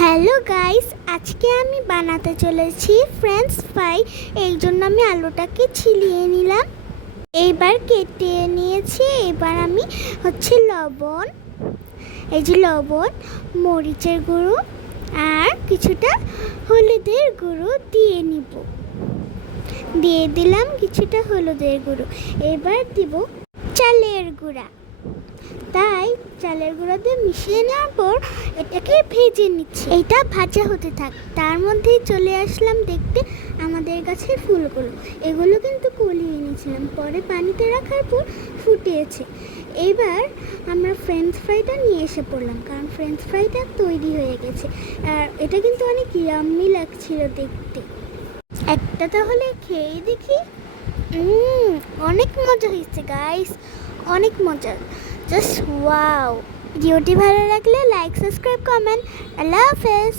Hello guys, আজকে আমি বানাতে চলেছি ফ্রেঞ্চ ফ্রাই এই জন্য আমি আলুটাকে ছিলিয়ে নিলাম। এইবার কেটে নিয়েছি এবার আমি হচ্ছে লবণ, এই যে লবণ, মরিচের গুঁড়ো আর কিছুটা হলুদের গুঁড়ো দিয়ে নিব। দিয়ে দিলাম কিছুটা হলুদের গুঁড়ো। এবার দিব চালের গুঁড়া। তাই চালের গুঁড়া দিয়ে মিশিয়ে নেওয়ার পর এটাকে ভেজে নিচ্ছি। এটা ভাজা হতে থাক। তার মধ্যেই চলে আসলাম দেখতে আমাদের গাছের ফুলগুলো। এগুলো কিন্তু কলিয়ে এনেছিলাম। পরে পানিতে রাখার পর ফুটিয়েছে এবার আমরা ফ্রেঞ্চ ফ্রাইটা নিয়ে এসে পড়লাম, কারণ ফ্রেঞ্চ ফ্রাইটা তৈরি হয়ে গেছে। আর এটা কিন্তু অনেক ইয়াম্মি লাগছিল দেখতে। একটা তাহলে খেয়ে দেখি। অনেক মজা হয়েছে গাইস অনেক মজা। জাস্ট ওয়াও ভিডিওটি ভালো লাগলে লাইক সাবস্ক্রাইব কমেন্ট আল্লাহ হাফেজ